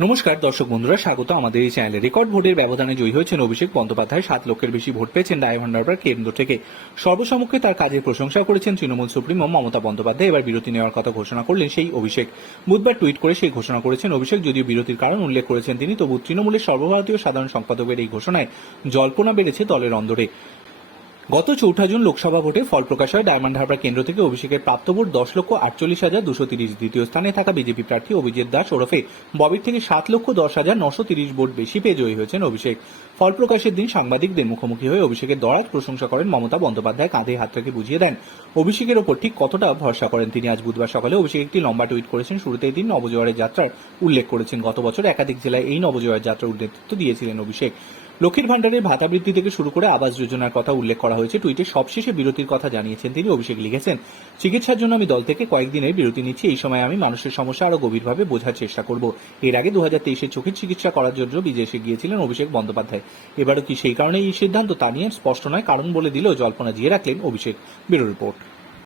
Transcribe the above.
নমস্কার, দর্শক বন্ধুরা, স্বাগত আমাদের এই চ্যানেলে। রেকর্ড ভোটের ব্যবধানে জয়ী হয়েছেন অভিষেক বন্দ্যোপাধ্যায়। সাত লক্ষের বেশি ভোট পেয়েছেন ডায়মন্ডারবার কেন্দ্র থেকে। সর্বসমক্ষে তার কাজের প্রশংসা করেছেন তৃণমূল সুপ্রিমো মমতা বন্দ্যোপাধ্যায়। এবার বিরতি নেওয়ার কথা ঘোষণা করলেন সেই অভিষেক। বুধবার টুইট করে সেই ঘোষণা করেছেন অভিষেক। যদিও বিরতির কারণ উল্লেখ করেছেন তিনি, তবু তৃণমূলের সর্বভারতীয় সাধারণ সম্পাদকের এই ঘোষণায় জল্পনা বেড়েছে দলের অন্দরে। গত চৌঠা জুন লোকসভা ভোটে ফল প্রকাশ হয় ডায়মন্ড হারবার কেন্দ্র থেকে। অভিষেকের প্রাপ্ত ভোট দশ লক্ষ আটচল্লিশ হাজার দুশো তিরিশ। দ্বিতীয় স্থানে থাকা বিজেপি প্রার্থী অভিজিৎ দাস ওরফে ববির থেকে সাত লক্ষ দশ হাজার নশো তিরিশ ভোট বেশি পেয়ে জয়ী হয়েছেন অভিষেক। ফল প্রকাশের দিন সাংবাদিকদের মুখোমুখি হয়ে অভিষেকের দরাজ প্রশংসা করেন মমতা বন্দ্যোপাধ্যায়, কাঁধে হাত রেখে বুঝিয়ে দেন অভিষেকের ওপর ঠিক কতটা ভরসা করেন তিনি। আজ বুধবার সকালে অভিষেক একটি লম্বা টুইট করেছেন। শুরুতেই দিন নবজোয়ারের যাত্রার উল্লেখ করেছেন। গত বছর একাধিক জেলায় এই নবজোয়ার যাত্রার নেতৃত্ব দিয়েছিলেন অভিষেক। লক্ষ্মীর ভান্ডারের ভাতা বৃদ্ধি থেকে শুরু করে আবাস যোজনার কথা উল্লেখ করা হয়েছে। টুইটে সবশেষে বিরতির কথা জানিয়েছেন তিনি। অভিষেক লিখেছেন, চিকিৎসার জন্য আমি দল থেকে কয়েকদিনের বিরতি নিচ্ছি। এই সময় আমি মানুষের সমস্যা আরও গভীরভাবে বোঝার চেষ্টা করব। এর আগে দু হাজার তেইশে চোখের চিকিৎসা করার জন্য বিদেশে গিয়েছিলেন অভিষেক বন্দ্যোপাধ্যায়। এবারও কি সেই কারণে এই সিদ্ধান্ত তা নিয়ে স্পষ্ট নয়। কারণ বলে দিলেও জল্পনা জিয়ে রাখলেন অভিষেক। Bureau report.